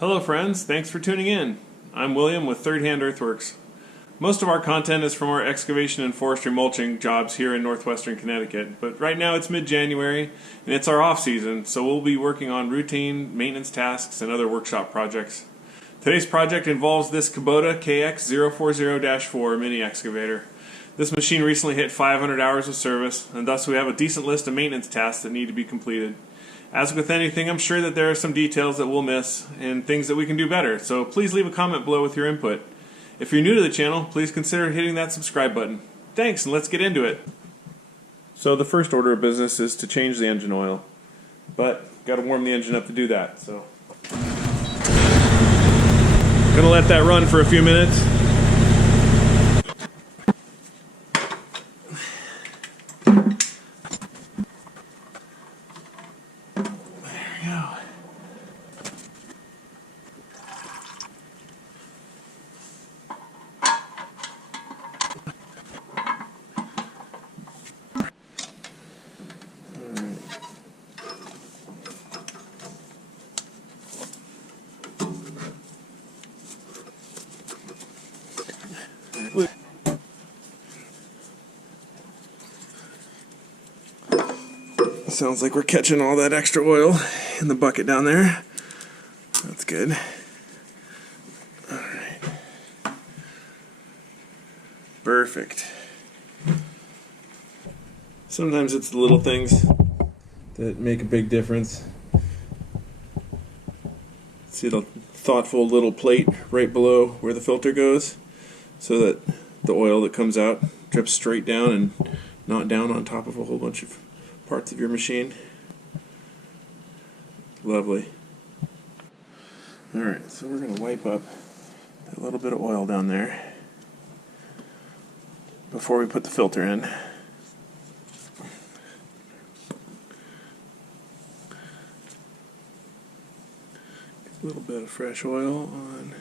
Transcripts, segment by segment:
Hello friends, thanks for tuning in. I'm William with Third Hand Earthworks. Most of our content is from our excavation and forestry mulching jobs here in northwestern Connecticut, but right now it's mid-January and it's our off season, so we'll be working on routine maintenance tasks and other workshop projects. Today's project involves this Kubota KX040-4 mini excavator. This machine recently hit 500 hours of service, and thus we have a decent list of maintenance tasks that need to be completed. As with anything, I'm sure that there are some details that we'll miss and things that we can do better, so please leave a comment below with your input. If you're new to the channel, please consider hitting that subscribe button. Thanks, and let's get into it. So the first order of business is to change the engine oil, but got to warm the engine up to do that. So gonna let that run for a few minutes. Sounds like we're catching all that extra oil in the bucket down there. That's good. Alright. Perfect. Sometimes it's the little things that make a big difference. See the thoughtful little plate right below where the filter goes, so that the oil that comes out drips straight down and not down on top of a whole bunch of parts of your machine. Lovely. Alright, so we're going to wipe up that little bit of oil down there before we put the filter in. A little bit of fresh oil on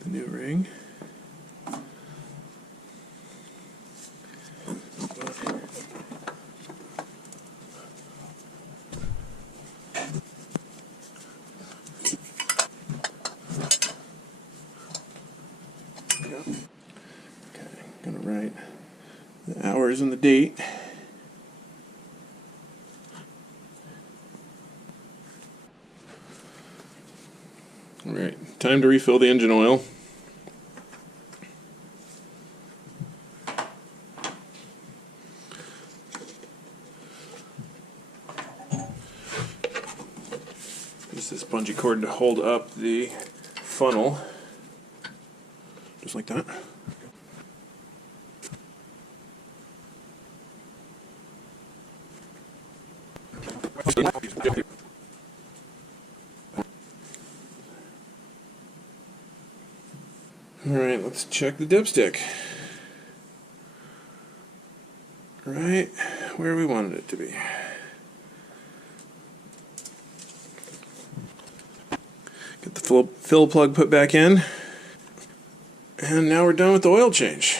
the new ring. Gonna write the hours and the date. Alright, time to refill the engine oil. Use this bungee cord to hold up the funnel. Just like that. Alright, let's check the dipstick. Right where we wanted it to be. Get the fill plug put back in. And now we're done with the oil change.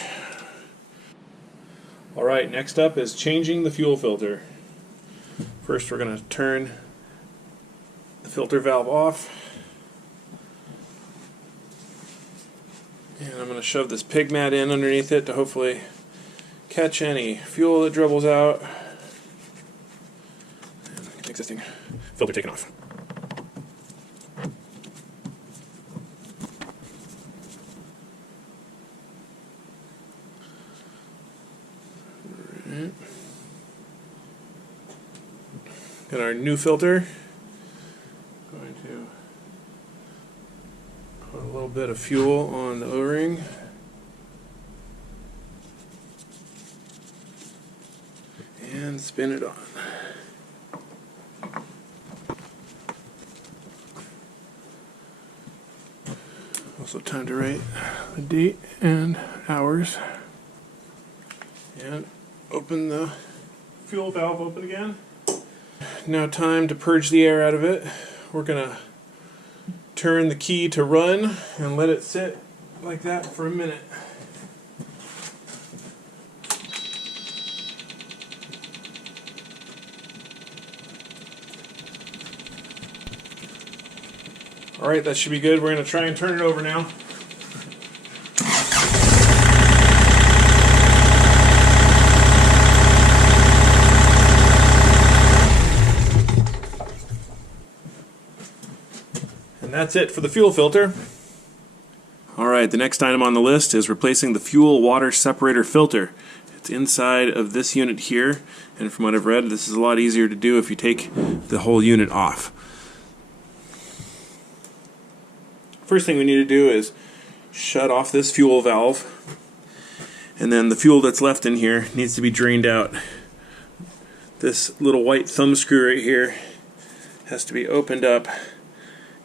Alright, next up is changing the fuel filter. First we're going to turn the filter valve off. And I'm going to shove this pig mat in underneath it to hopefully catch any fuel that dribbles out. And get the existing filter taken off. Alright. Got our new filter. Going to put a little bit of fuel on the O-ring. And spin it on. Also time to write the date and hours. And open the fuel valve open again. Now time to purge the air out of it. We're going to turn the key to run and let it sit like that for a minute. Alright, that should be good. We're going to try and turn it over now. And that's it for the fuel filter. Alright, the next item on the list is replacing the fuel water separator filter. It's inside of this unit here, and from what I've read, this is a lot easier to do if you take the whole unit off. First thing we need to do is shut off this fuel valve, and then the fuel that's left in here needs to be drained out. This little white thumb screw right here has to be opened up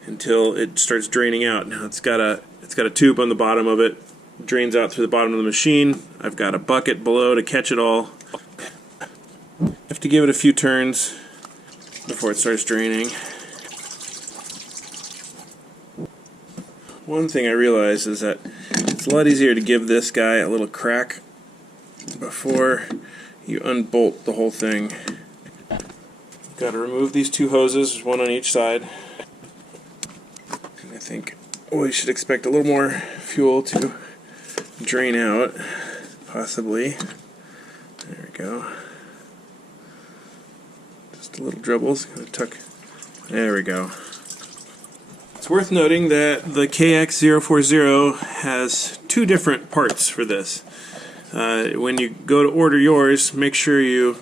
until it starts draining out. Now it's got a tube on the bottom of it, drains out through the bottom of the machine. I've got a bucket below to catch it all. You have to give it a few turns before it starts draining. One thing I realized is that it's a lot easier to give this guy a little crack before you unbolt the whole thing. Got to remove these two hoses, there's one on each side. And I think we should expect a little more fuel to drain out, possibly. There we go. Just a little dribbles. Gonna tuck. There we go. It's worth noting that the KX040 has two different parts for this. When you go to order yours, make sure you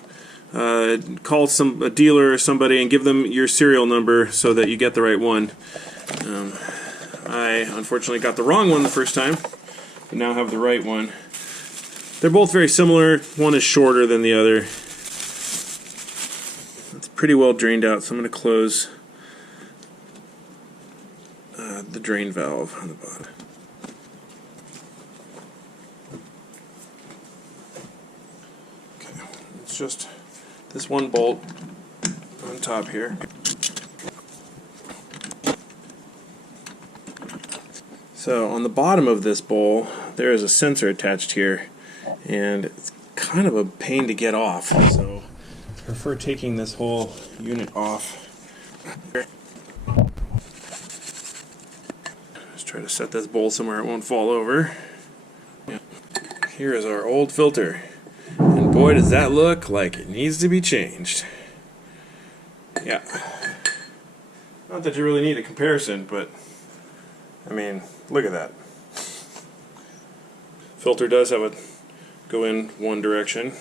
call a dealer or somebody and give them your serial number so that you get the right one. I unfortunately got the wrong one the first time, but now have the right one. They're both very similar. One is shorter than the other. It's pretty well drained out, so I'm going to close the drain valve on the bottom. Okay, it's just this one bolt on top here. So on the bottom of this bowl there is a sensor attached here, and it's kind of a pain to get off, so I prefer taking this whole unit off. Just try to set this bowl somewhere it won't fall over. Here is our old filter, and boy does that look like it needs to be changed. Yeah, not that you really need a comparison, but I mean, look at that. Filter does have a go in one direction.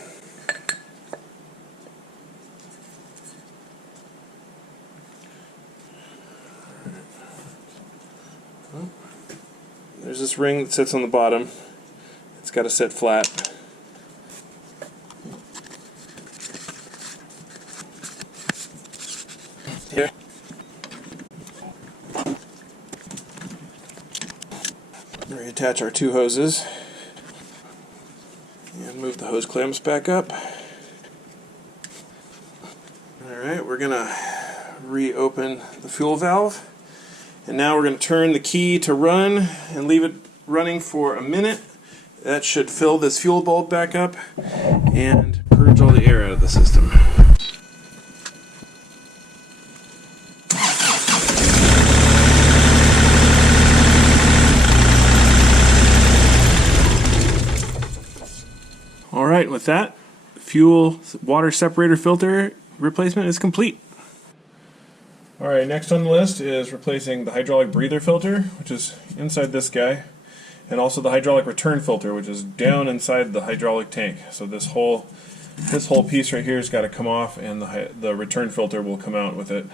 There's this ring that sits on the bottom. It's got to sit flat. Here. Reattach our two hoses and move the hose clamps back up. Alright, we're going to reopen the fuel valve, and now we're going to turn the key to run and leave it running for a minute. That should fill this fuel bulb back up and purge all the air out of the system. Alright, with that, fuel water separator filter replacement is complete. Alright, next on the list is replacing the hydraulic breather filter, which is inside this guy, and also the hydraulic return filter, which is down inside the hydraulic tank. So this whole piece right here has got to come off, and the return filter will come out with it.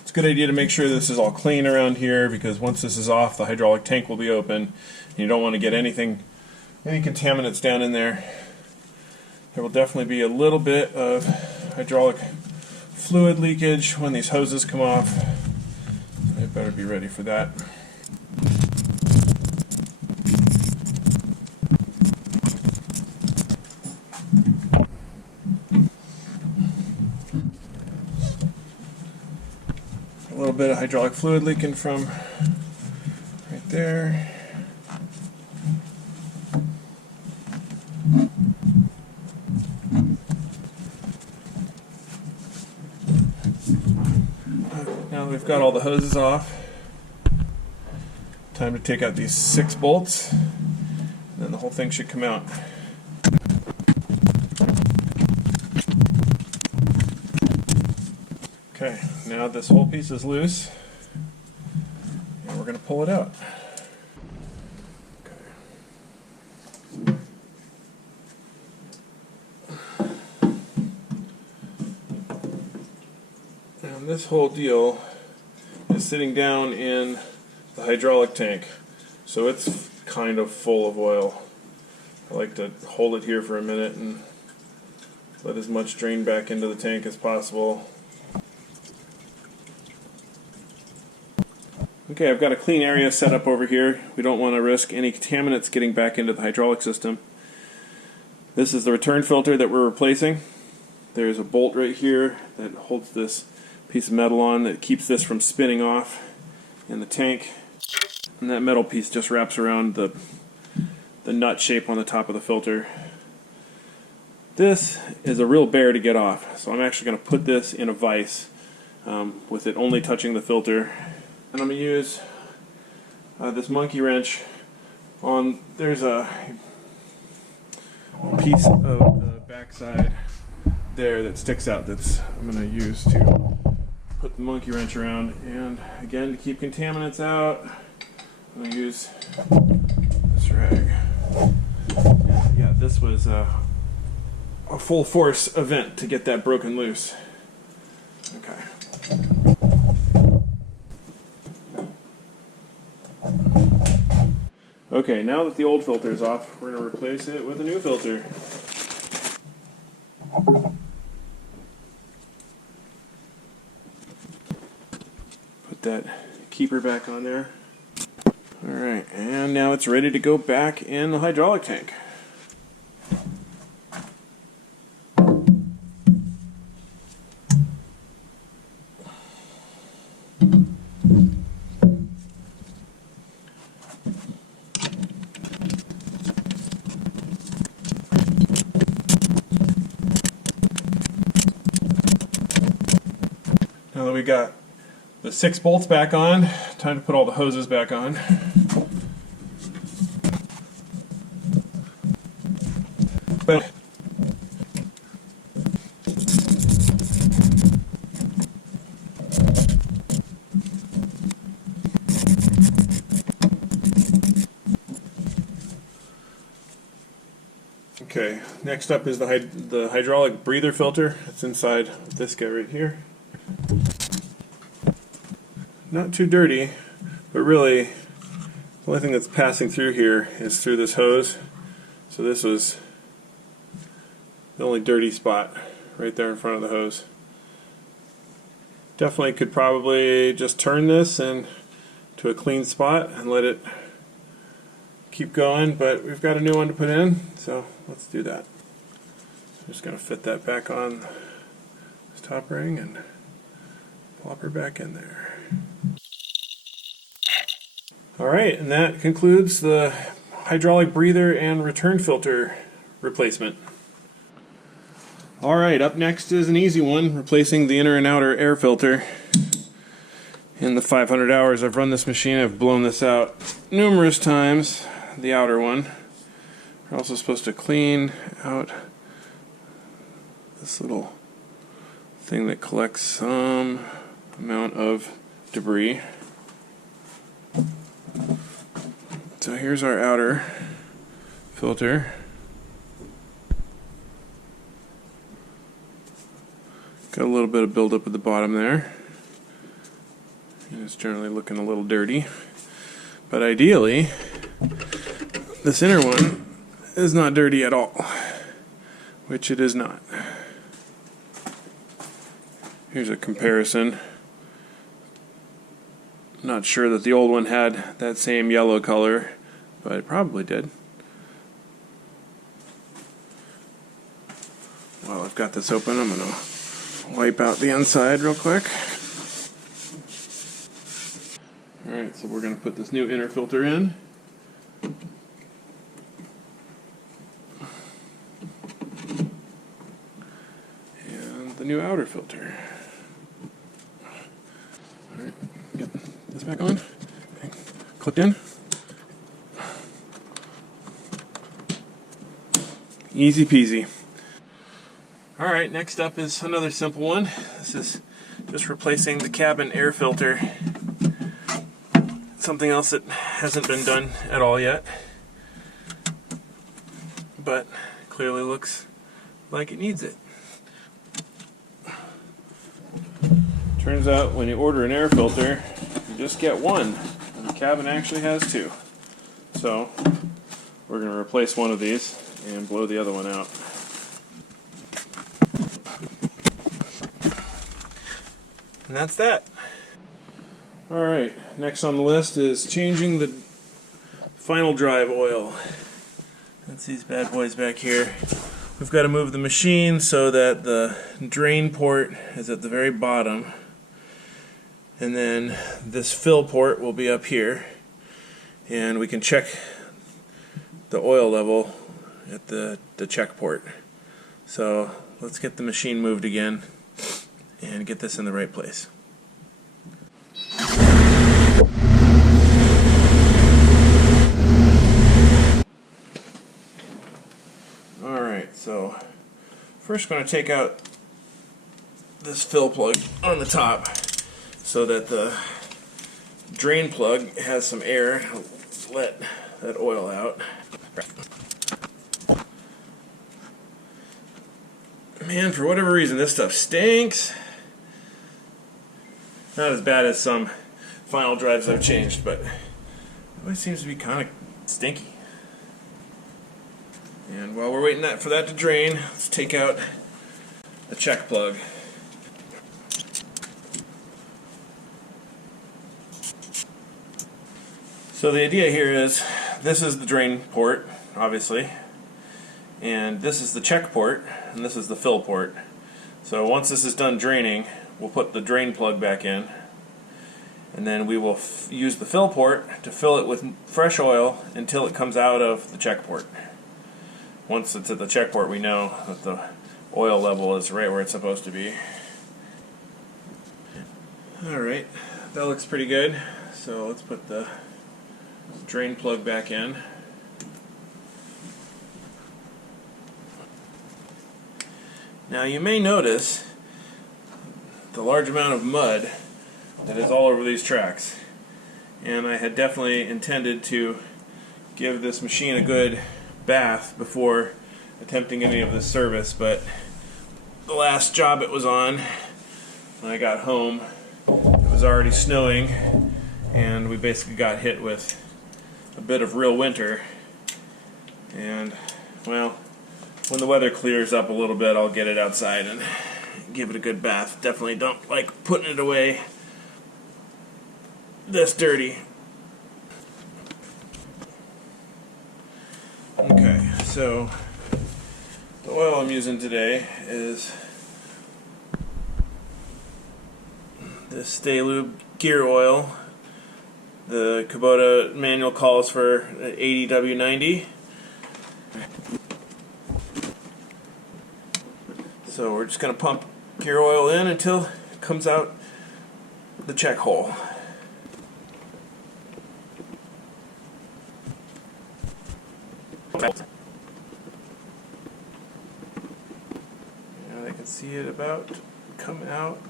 It's a good idea to make sure this is all clean around here, because once this is off, the hydraulic tank will be open, and you don't want to get any contaminants down in there. There will definitely be a little bit of hydraulic fluid leakage when these hoses come off. I better be ready for that. A little bit of hydraulic fluid leaking from right there. Now that we've got all the hoses off, Time to take out these 6 bolts, and then the whole thing should come out. Okay, now this whole piece is loose, and we're going to pull it out. And this whole deal is sitting down in the hydraulic tank, so it's kind of full of oil. I like to hold it here for a minute and let as much drain back into the tank as possible. Okay, I've got a clean area set up over here. We don't want to risk any contaminants getting back into the hydraulic system. This is the return filter that we're replacing. There's a bolt right here that holds this piece of metal on that keeps this from spinning off in the tank. And that metal piece just wraps around the nut shape on the top of the filter. This is a real bear to get off, so I'm actually going to put this in a vise with it only touching the filter. And I'm going to use this monkey wrench on, there's a piece of the backside there that sticks out that's I'm going to use to put the monkey wrench around. And again, to keep contaminants out, I'm going to use this rag. Yeah, this was a full force event to get that broken loose. Okay. Okay, now that the old filter is off, we're going to replace it with a new filter. Put that keeper back on there. Alright, and now it's ready to go back in the hydraulic tank. Now that we got the 6 bolts back on, time to put all the hoses back on. Okay, next up is the hydraulic breather filter. It's inside this guy right here. Not too dirty, but really the only thing that's passing through here is through this hose. So this was the only dirty spot right there in front of the hose. Definitely could probably just turn this and to a clean spot and let it keep going, but we've got a new one to put in, so let's do that. I'm just going to fit that back on this top ring and plop her back in there. Alright, and that concludes the hydraulic breather and return filter replacement. Alright, up next is an easy one, replacing the inner and outer air filter. In the 500 hours I've run this machine, I've blown this out numerous times, the outer one. We're also supposed to clean out this little thing that collects some amount of debris. So here's our outer filter. Got a little bit of buildup at the bottom there. And it's generally looking a little dirty. But ideally, this inner one is not dirty at all, which it is not. Here's a comparison. Not sure that the old one had that same yellow color, but it probably did. While I've got this open, I'm going to wipe out the inside real quick. Alright, so we're going to put this new inner filter in. And the new outer filter. Alright, get this back on. Clipped in. Easy peasy. Alright, next up is another simple one. This is just replacing the cabin air filter. Something else that hasn't been done at all yet, but clearly looks like it needs it. Turns out when you order an air filter, you just get one, and the cabin actually has two. So we're going to replace one of these and blow the other one out. And that's that. Alright, next on the list is changing the final drive oil. That's these bad boys back here. We've got to move the machine so that the drain port is at the very bottom, and then this fill port will be up here, and we can check the oil level at the check port. So let's get the machine moved again and get this in the right place. Alright, so first going to take out this fill plug on the top so that the drain plug has some air to let that oil out. Man, for whatever reason this stuff stinks. Not as bad as some final drives I've changed, but it always seems to be kind of stinky. And while we're waiting for that to drain, let's take out the check plug. So the idea here is, this is the drain port, obviously, and this is the check port, and this is the fill port. So once this is done draining, we'll put the drain plug back in, and then we will use the fill port to fill it with fresh oil until it comes out of the check port. Once it's at the check port, we know that the oil level is right where it's supposed to be. Alright, that looks pretty good. So let's put the drain plug back in. Now you may notice the large amount of mud that is all over these tracks, and I had definitely intended to give this machine a good bath before attempting any of this service, but the last job it was on, when I got home, it was already snowing, and we basically got hit with a bit of real winter. And well, when the weather clears up a little bit, I'll get it outside and give it a good bath. Definitely don't like putting it away this dirty. Okay, so the oil I'm using today is this Stay Lube gear oil. The Kubota manual calls for 80W90. So we're just going to pump gear oil in until it comes out the check hole. And I can see it about to come out.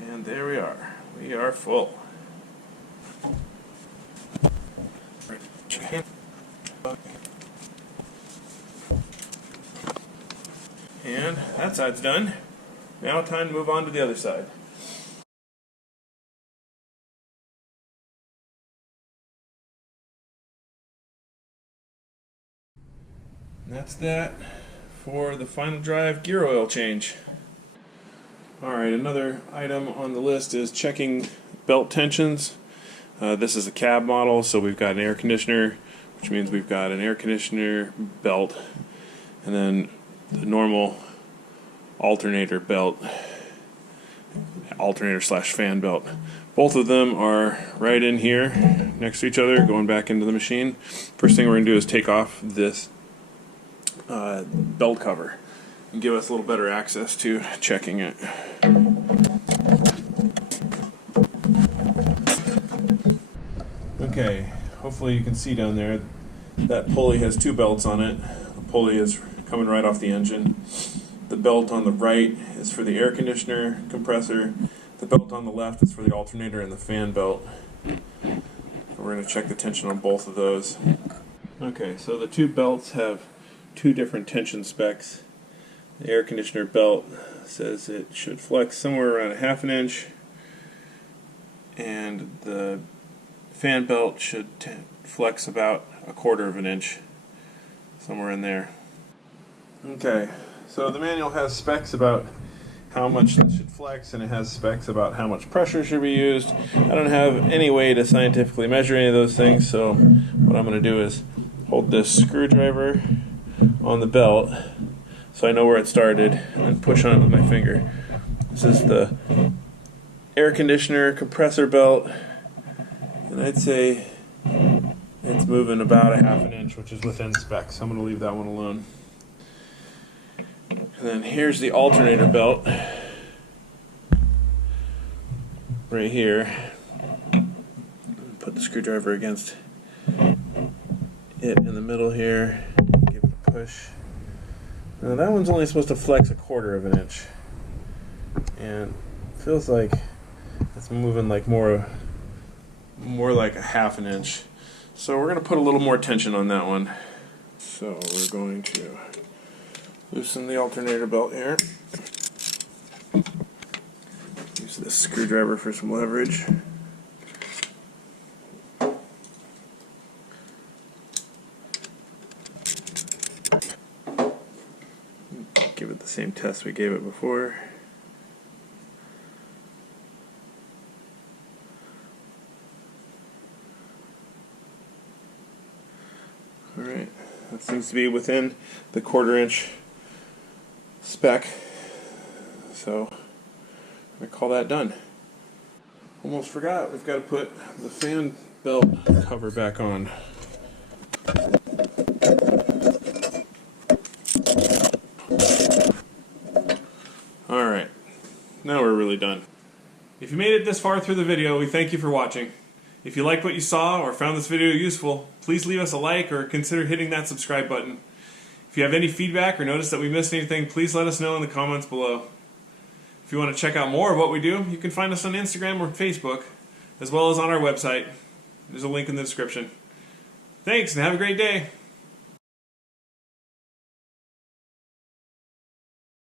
And there we are. We are full. And that side's done. Now time to move on to the other side. And that's that for the final drive gear oil change. Alright, another item on the list is checking belt tensions. This is a cab model, so we've got an air conditioner, which means we've got an air conditioner belt, and then the normal alternator belt, alternator slash fan belt. Both of them are right in here next to each other, going back into the machine. First thing we're going to do is take off this belt cover and give us a little better access to checking it. Okay, hopefully you can see down there that pulley has two belts on it. The pulley is coming right off the engine. The belt on the right is for the air conditioner compressor. The belt on the left is for the alternator and the fan belt. We're going to check the tension on both of those. Okay, so the two belts have two different tension specs. The air conditioner belt says it should flex somewhere around 1/2 inch, and the fan belt should flex about 1/4 inch, somewhere in there. Okay, so the manual has specs about how much that should flex, and it has specs about how much pressure should be used. I don't have any way to scientifically measure any of those things, so what I'm going to do is hold this screwdriver on the belt so I know where it started, and then push on it with my finger. This is the air conditioner compressor belt, and I'd say it's moving about 1/2 inch, which is within specs. So I'm going to leave that one alone. And then here's the alternator belt right here. Put the screwdriver against it in the middle here, give it a push. Now that one's only supposed to flex 1/4 inch, and it feels like it's moving like more like 1/2 inch. So we're going to put a little more tension on that one. So we're going to loosen the alternator belt here. Use this screwdriver for some leverage. Give it the same test we gave it before. Alright, that seems to be within the 1/4 inch spec, so I'm going to call that done. Almost forgot, we've got to put the fan belt cover back on. Alright, now we're really done. If you made it this far through the video, we thank you for watching. If you liked what you saw or found this video useful, please leave us a like or consider hitting that subscribe button. If you have any feedback or notice that we missed anything, please let us know in the comments below. If you want to check out more of what we do, you can find us on Instagram or Facebook, as well as on our website. There's a link in the description. Thanks, and have a great day.